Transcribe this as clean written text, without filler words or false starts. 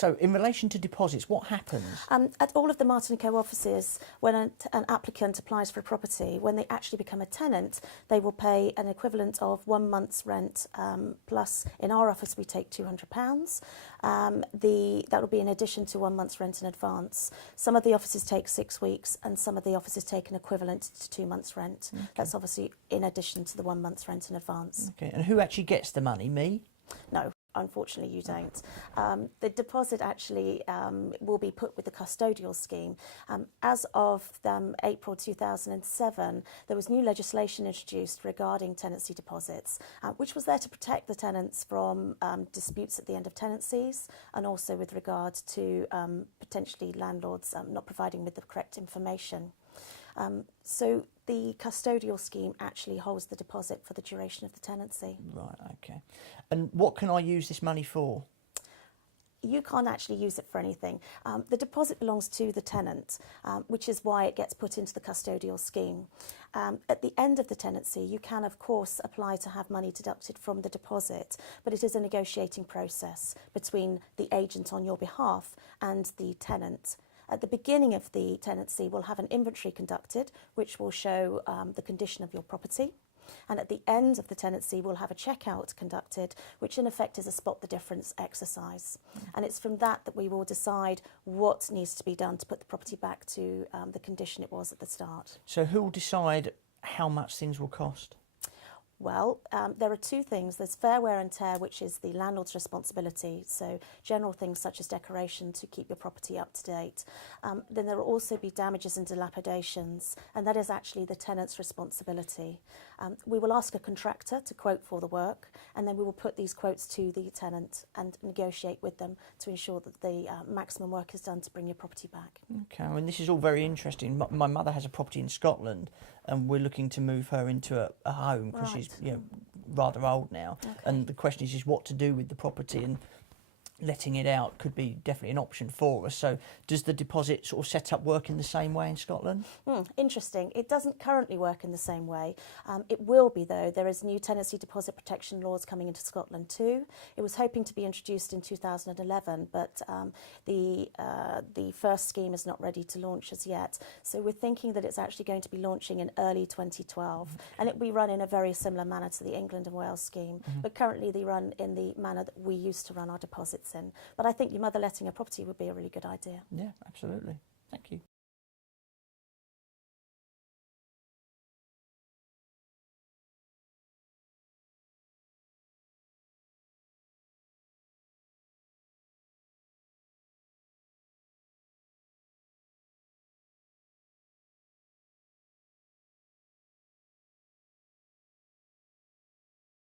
So in relation to deposits, what happens? At all of the Martin & Co offices, when an applicant applies for a property, when they actually become a tenant, they will pay an equivalent of 1 month's rent, plus in our office we take £200. That will be in addition to 1 month's rent in advance. Some of the offices take 6 weeks and some of the offices take an equivalent to 2 months' rent. Okay. That's obviously in addition to the 1 month's rent in advance. Okay, and who actually gets the money? Me? No, unfortunately you don't. The deposit actually will be put with the custodial scheme. As of April 2007, there was new legislation introduced regarding tenancy deposits, which was there to protect the tenants from disputes at the end of tenancies, and also with regard to potentially landlords not providing with the correct information. So the custodial scheme actually holds the deposit for the duration of the tenancy. Right, okay. And what can I use this money for? You can't actually use it for anything. The deposit belongs to the tenant, which is why it gets put into the custodial scheme. At the end of the tenancy, you can, of course, apply to have money deducted from the deposit, but it is a negotiating process between the agent on your behalf and the tenant. At the beginning of the tenancy, we'll have an inventory conducted, which will show the condition of your property. And at the end of the tenancy, we'll have a checkout conducted, which in effect is a spot the difference exercise. And it's from that we will decide what needs to be done to put the property back to the condition it was at the start. So who will decide how much things will cost? Well, there are two things. There's fair wear and tear, which is the landlord's responsibility, so general things such as decoration to keep your property up to date. Then there will also be damages and dilapidations, and that is actually the tenant's responsibility. We will ask a contractor to quote for the work, and then we will put these quotes to the tenant and negotiate with them to ensure that the maximum work is done to bring your property back. Okay, I mean, this is all very interesting. My mother has a property in Scotland, and we're looking to move her into a home because she's rather old now. Okay. And the question is what to do with the property, and letting it out could be definitely an option for us. So does the deposit sort of set up work in the same way in Scotland? Interesting. It doesn't currently work in the same way. It will be, though. There is new tenancy deposit protection laws coming into Scotland too. It was hoping to be introduced in 2011, but the first scheme is not ready to launch as yet. So we're thinking that it's actually going to be launching in early 2012. Okay. And it will be run in a very similar manner to the England and Wales scheme. But currently they run in the manner that we used to run our deposits in. But I think your mother letting a property would be a really good idea. Yeah, absolutely. Thank you.